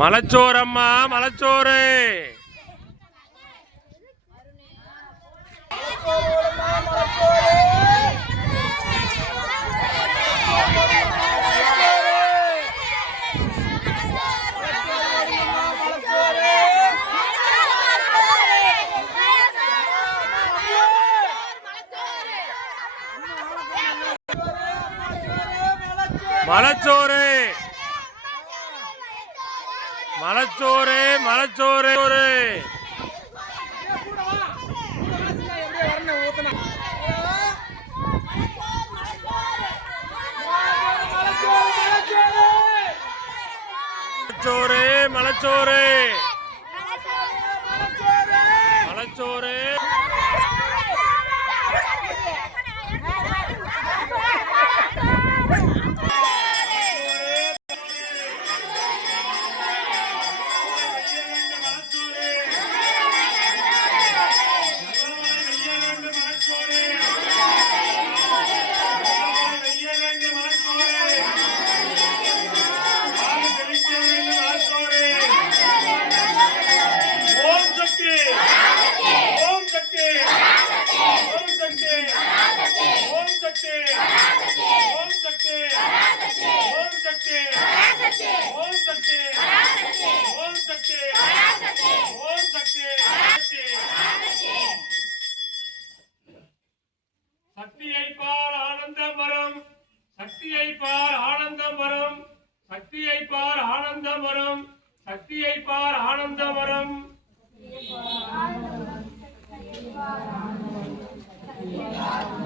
மலச்சோரம்மா மலச்சோறு. மலச்சோறு மலச்சோறு மலச்சோறு. மலச்சோறு மலச்சோறு மலச்சோறு. சக்தியை பார் ஆனந்தம் வரும், சக்தியை பார் ஆனந்தம் வரும், சக்தியை பார் ஆனந்தம் வரும், சக்தியை பார் ஆனந்தம் வரும். சக்தியை பார் ஆனந்தம் வரும்.